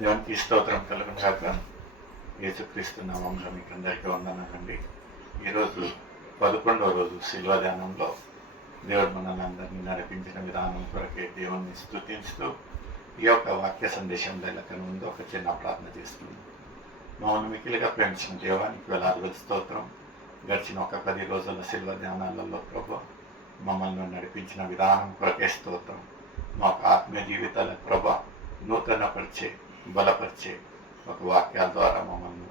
దేవునికి స్తోత్రం కలుగును గాక. యేసుక్రీస్తు నామములో మీకు అందరికీ వందనాలండి. ఈరోజు 11వ రోజు శిల్వ ధ్యానంలో దేవుడు మనల్ని అందరినీ నడిపించిన విధానం కొరకే దేవుణ్ణి స్తుతిస్తూ ఈ యొక్క వాక్య సందేశం వెళ్ళక ముందు ఒక చిన్న ప్రార్థన చేస్తున్నాం. మమ్మల్ని మిక్కిలిగా ప్రేమించిన దేవానికి వేలాది స్తోత్రం. గడిచిన ఒక 10 రోజుల శిల్వ ధ్యానాలలో ప్రభు మమ్మల్ని నడిపించిన విధానం కొరకే స్తోత్రం. మాకు ఆత్మీయ జీవితాల ప్రభ నూతనపరిచే బలపరిచే ఒక వాక్యాల ద్వారా మమ్మల్ని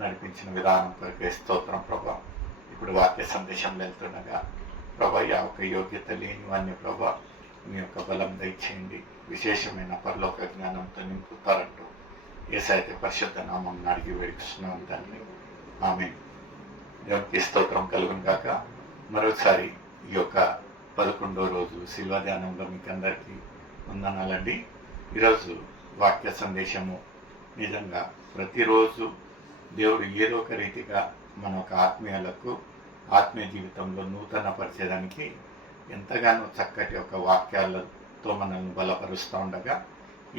నడిపించిన విధానం కొరకే స్తోత్రం ప్రభ. ఇప్పుడు వాక్య సందేశం వెళ్తుండగా ప్రభ ఒక యోగ్యత లేనివన్నీ ప్రభ మీ యొక్క బలం దయచేయండి, విశేషమైన పరలోక జ్ఞానంతో నింపుతారంటూ యేసయ్య పరిశుద్ధ నామం అడిగి వేడుస్తున్నాం తండ్రి, ఆమేన్. దేవునికి స్తోత్రం కలుగును గాక. మరోసారి ఈ యొక్క 11వ రోజు శిల్వ ధ్యానంలో మీకు అందరికీ వందనాలండి. ఈరోజు వాక్య సందేశము నిజంగా ప్రతిరోజు దేవుడు ఏదో ఒక రీతిగా మన ఒక ఆత్మీయులకు ఆత్మీయ జీవితంలో నూతన పరిచయానికి ఎంతగానో చక్కటి ఒక వాక్యాలతో మనల్ని బలపరుస్తూ ఉండగా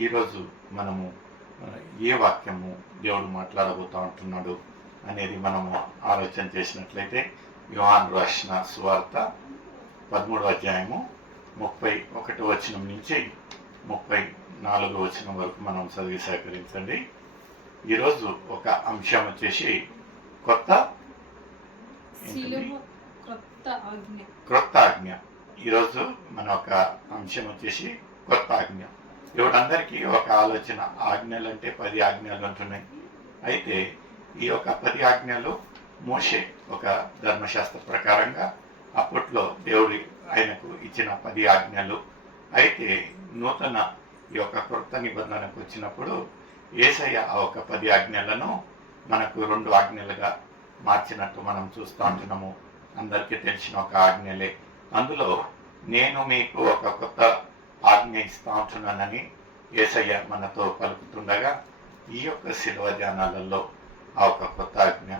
ఈరోజు మనము ఏ వాక్యము దేవుడు మాట్లాడబోతూ ఉంటున్నాడు అనేది మనము ఆలోచన చేసినట్లయితే యోహాను రాసిన సువార్త 13వ అధ్యాయము 31వ వచనం నుంచి 34వ వచనం వరకు మనం చదివి సేకరించండి. ఈరోజు ఒక అంశం వచ్చేసి క్రొత్త ఆజ్ఞ. ఈరోజు మన ఒక అంశం వచ్చేసి కొత్త ఆజ్ఞ. ఇవిడందరికీ ఒక ఆలోచన, ఆజ్ఞలు అంటే 10 ఆజ్ఞలు ఉంటున్నాయి. అయితే ఈ యొక్క 10 ఆజ్ఞలు మోషే ఒక ధర్మశాస్త్ర ప్రకారంగా అప్పట్లో దేవుడి ఆయనకు ఇచ్చిన 10 ఆజ్ఞలు. అయితే నూతన ఈ యొక్క క్రొత్త నిబంధనకు వచ్చినప్పుడు యేసయ్య ఆ ఒక 10 ఆజ్ఞలను మనకు 2 ఆజ్ఞలుగా మార్చినట్టు మనం చూస్తూ ఉంటున్నాము. అందరికీ తెలిసిన ఒక ఆజ్ఞలే. అందులో నేను మీకు ఒక కొత్త ఆజ్ఞ ఇస్తూ ఉంటున్నానని యేసయ్య మనతో పలుకుతుండగా ఈ యొక్క శిలువ ధ్యానాలలో ఆ ఒక కొత్త ఆజ్ఞ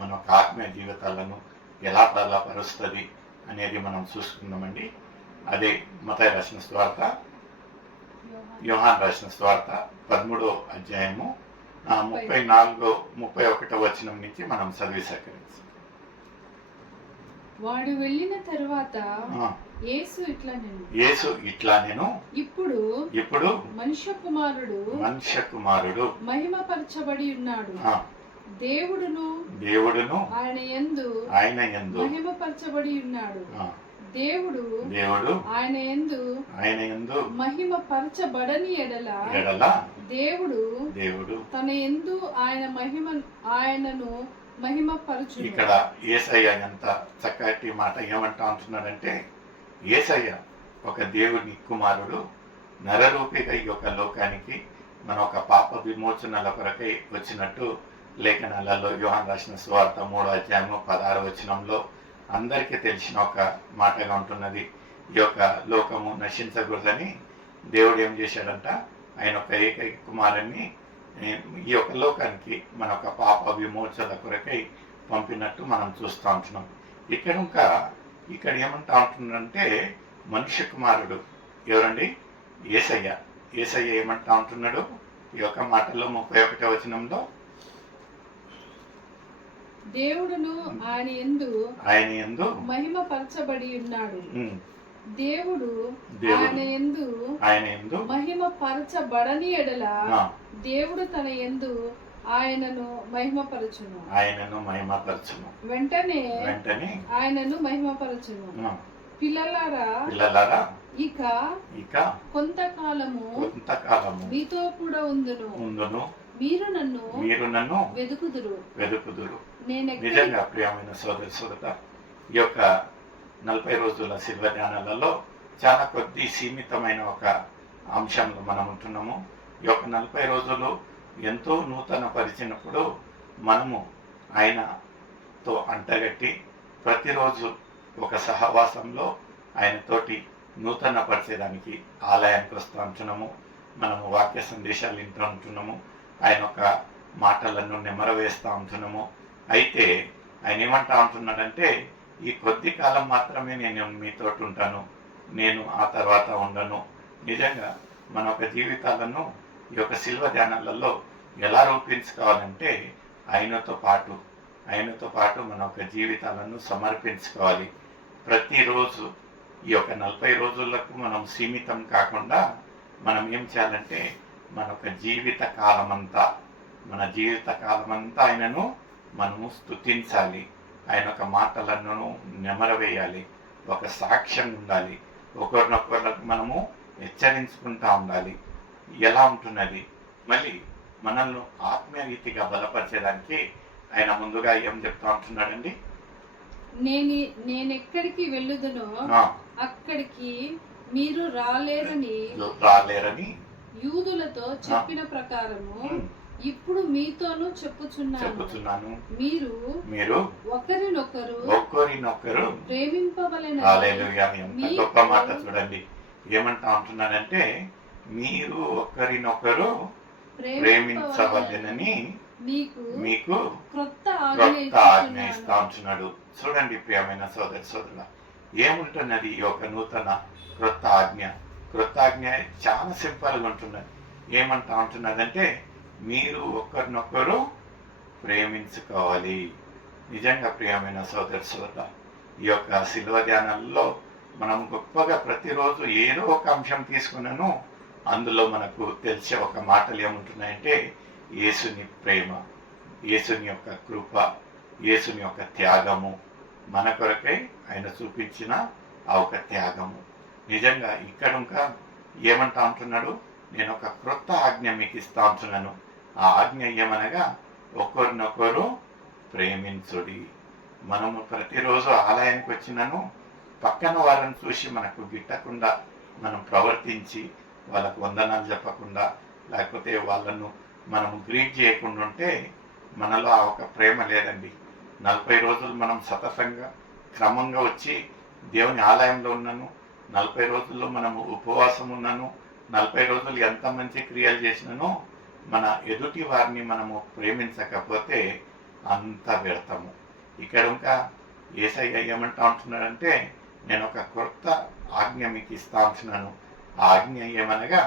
మన ఒక ఆత్మీయ జీవితాలను ఎలా బలపరుస్తుంది అనేది మనం చూసుకుందామండి. అదే మత్తయి రాసిన సువార్త, యోహాను రాసిన సువార్త 13వ అధ్యాయము 34-31వ వచనం నుంచి మనం చదివి సేకరించాం. వాడు వెళ్ళిన తరువాత యేసు ఇట్లా నేను ఇప్పుడు మనుష్య కుమారుడు మహిమపరచబడి ఉన్నాడు. దేవుడును ఆయన యందు మహిమపరచబడి ఉన్నాడు. దేవుడు ఆయన యందు మహిమపరచబడని ఎడల దేవుడు తన యందు ఆయనను మహిమపరచు. ఇక్కడ యేసయ్య ఎంత చక్కటి మాట ఏమంటా ఉంటున్నాడంటే, యేసయ్య ఒక దేవుని కుమారుడు నరరూపిగా ఈ యొక్క లోకానికి మన ఒక పాప విమోచనల కొరకై వచ్చినట్టు లేఖనాలలో యోహాను రాసిన సువార్త 3వ అధ్యాయము 16వ వచనంలో అందరికీ తెలిసిన ఒక మాటగా ఉంటున్నది. ఈ యొక్క లోకము నశించకూడదని దేవుడు ఏం చేశాడంట, ఆయన ఒక ఏకైక కుమారుణ్ణి ఈ యొక్క లోకానికి మన ఒక పాప విమోచన కొరకై పంపినట్టు మనం చూస్తూ ఉంటున్నాం. ఇక్కడ ఏమంటా ఉంటుందంటే, మనుష్య కుమారుడు ఎవరండి? యేసయ్య ఏమంటా ఉంటున్నాడు ఈ యొక్క మాటల్లో 31వ వచనంలో, దేవుడును ఆయన యందు మహిమపరచబడి ఉన్నాడు. దేవుడు ఆయన యందు మహిమపరచబడని ఎడల దేవుడు తన యందు ఆయనను మహిమపరచును. వెంటనే ఆయనను మహిమపరచును. పిల్లలారా ఇక కొంతకాలము మీతో కూడా ఉందును. మీరు నన్ను వెదుకుదురు. నిజంగా ప్రియమైన సోదర, ఈ యొక్క 40 రోజుల శిల్వ ధ్యానాలలో చాలా కొద్ది సీమితమైన ఒక అంశంలో మనం ఉంటున్నాము. ఈ యొక్క 40 రోజులు ఎంతో నూతన పరిచినప్పుడు మనము ఆయనతో అంటగట్టి ప్రతిరోజు ఒక సహవాసంలో ఆయనతోటి నూతన పరిచేదానికి ఆలయానికి వస్తూ ఉంటున్నాము. మనము వాక్య సందేశాలు వింటూ ఉంటున్నాము. ఆయన ఒక మాటలను నెమరవేస్తూ ఉంటున్నాము. అయితే ఆయన ఏమంటా ఉంటున్నాడంటే, ఈ కొద్ది కాలం మాత్రమే నేను మీతో ఉంటాను, నేను ఆ తర్వాత ఉండను. నిజంగా మన ఒక జీవితాలను ఈ యొక్క శిల్వ ధ్యానాలలో ఎలా రూపించుకోవాలంటే ఆయనతో పాటు మన యొక్క జీవితాలను సమర్పించుకోవాలి. ప్రతిరోజు ఈ యొక్క 40 రోజులకు మనం సీమితం కాకుండా మనం ఏం చేయాలంటే మన యొక్క జీవిత కాలమంతా ఆయనను మనము స్తుతించాలి. ఆయన యొక్క మాటలను నెమరవేయాలి. ఒక సాక్ష్యం ఉండాలి. ఒకరినొకరికి మనము హెచ్చరించుకుంటా ఉండాలి. ఎలా ఉంటున్నది మళ్ళీ మనల్ని ఆత్మీయ రీతిగా బలపరిచేదానికి ఆయన ముందుగా ఏం చెప్తా ఉంటున్నాడండి? నేనెక్కడికి వెళ్ళుదునో అక్కడికి మీరు రాలేరని యూదులతో చెప్పిన ప్రకారము ఇప్పుడు మీతోనూ చెప్పుచున్నాను. మీరు ఒకరినొకరు ప్రేమింపవలెను. గొప్ప మాట చూడండి. ఏమంటా ఉంటున్నాడంటే మీరు ఒకరినొకరు ప్రేమించవలెనని మీకు క్రొత్త ఆజ్ఞ ఇస్తా ఉంటున్నాడు. చూడండి ప్రియమైన సోదరుల, ఏముంటున్నది ఈ యొక్క నూతన క్రొత్త ఆజ్ఞ చాలా సింపుల్గా ఉంటున్నది. ఏమంటా ఉంటున్నదంటే మీరు ఒకరినొకరు ప్రేమించుకోవాలి. నిజంగా ప్రియమైన సోదరుల, ఈ యొక్క శిల్వ ధ్యానాల్లో మనం గొప్పగా ప్రతిరోజు ఏదో ఒక అంశం తీసుకున్నాను. అందులో మనకు తెలిసే ఒక మాటలు ఏముంటున్నాయంటే యేసుని ప్రేమ, యేసుని యొక్క కృప, యేసుని యొక్క త్యాగము, మన కొరకై ఆయన చూపించిన ఆ ఒక త్యాగము. నిజంగా ఇక్కడ ఇంకా ఏమంటా ఉంటున్నాడు? నేను ఒక క్రొత్త ఆజ్ఞ మీకు ఇస్తా ఉంటున్నాను. ఆ ఆజ్ఞ ఏమనగా ఒకరినొకరు ప్రేమించుడి. మనము ప్రతిరోజు ఆలయానికి వచ్చినను పక్కన వాళ్ళని చూసి మనకు గిట్టకుండా మనం ప్రవర్తించి వాళ్ళకు వందనాలు చెప్పకుండా లేకపోతే వాళ్ళను మనము గ్రీట్ చేయకుండా ఉంటే మనలో ఆ ఒక ప్రేమ లేదండి. 40 రోజులు మనం సతతంగా క్రమంగా వచ్చి దేవుని ఆలయంలో ఉన్నాను, 40 రోజుల్లో మనము ఉపవాసం ఉన్నాను, 40 రోజులు ఎంత మంచి క్రియలు చేసినానో మన ఎదుటి వారిని మనము ప్రేమించకపోతే అంత వ్యర్థము. ఇక్కడ ఇంకా యేసయ్య ఏమంటా ఉంటున్నాడంటే నేను ఒక కొత్త ఆజ్ఞ మీకు ఇస్తా ఉంటున్నాను. ఆ ఆజ్ఞ ఏమనగా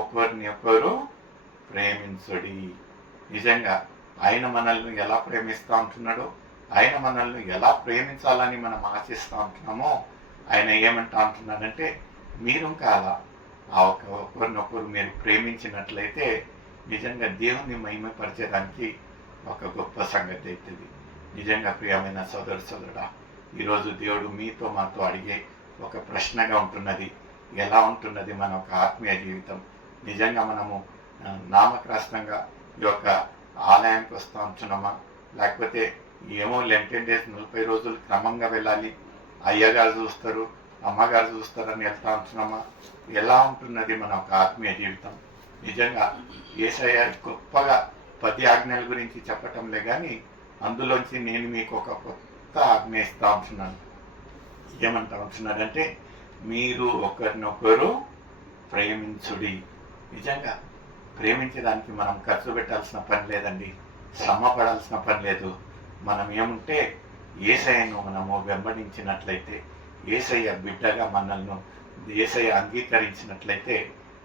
ఒకరినొకరు ప్రేమించుడి. నిజంగా ఆయన మనల్ని ఎలా ప్రేమిస్తూ ఉంటున్నాడో, ఆయన మనల్ని ఎలా ప్రేమించాలని మనం ఆశిస్తూ ఉంటున్నామో ఆయన ఏమంటా ఉంటున్నాడంటే మీరు కాలా ఆ ఒకరినొకరు మీరు ప్రేమించినట్లయితే నిజంగా దేవుణ్ణి మహిమపరిచేదానికి ఒక గొప్ప సంగతి అవుతుంది. నిజంగా ప్రియమైన సోదరుడా, ఈరోజు దేవుడు మీతో మాతో అడిగే ఒక ప్రశ్నగా ఉంటున్నది, ఎలా ఉంటున్నది మన ఒక ఆత్మీయ జీవితం? నిజంగా మనము నామకాస్తంగా ఈ యొక్క ఆలయానికి వస్తూ ఉంటున్నామా, లేకపోతే ఏమో 10 days 40 రోజులు క్రమంగా వెళ్ళాలి, అయ్యగారు చూస్తారు అమ్మగారు చూస్తారని వెళ్తా ఉంటున్నామా? ఎలా ఉంటున్నది మన ఒక ఆత్మీయ జీవితం? నిజంగా యేసయ్య గొప్పగా 10 ఆజ్ఞల గురించి చెప్పటంలే కానీ అందులోంచి నేను మీకు ఒక కొత్త ఆజ్ఞ ఇస్తా ఉంటున్నాను. ఏమంటా ఉంటున్నాడంటే మీరు ఒకరినొకరు ప్రేమించుడి. నిజంగా ప్రేమించడానికి మనం ఖర్చు పెట్టాల్సిన పని లేదండి, శ్రమ పడాల్సిన పని లేదు. మనం ఏముంటే యేసయ్యను మనము వెంబడించినట్లయితే, యేసయ్య బిడ్డగా మనల్ని యేసయ్య అంగీకరించినట్లయితే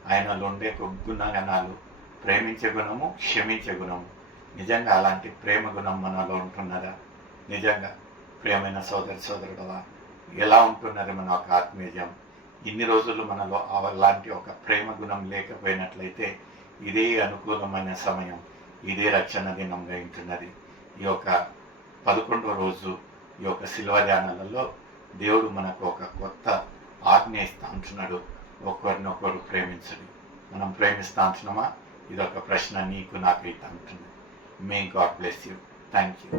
ఆయనలో ఉండే గుణగణాలు ప్రేమించే గుణము, క్షమించే గుణము, నిజంగా అలాంటి ప్రేమ గుణం మనలో ఉంటున్నదా? నిజంగా ప్రియమైన సోదరుడా, ఎలా ఉంటున్నది మన ఒక ఆత్మీయం? ఇన్ని రోజులు మనలో అలాంటి ఒక ప్రేమ గుణం లేకపోయినట్లయితే ఇదే అనుకూలమైన సమయం, ఇదే రక్షణ దినంగా ఉంటున్నది. ఈ యొక్క 11వ రోజు ఈ యొక్క శిల్వ ధ్యానాలలో దేవుడు మనకు ఒక కొత్త ఆజ్ఞ ఇస్తా ఉంటున్నాడు, ఒకరినొకరు ప్రేమించండి. మనం ప్రేమిస్తా ఉంటున్నామా? ఇదొక ప్రశ్న నీకు నాకు ఇస్తా ఉంటుంది. May God bless you. Thank you.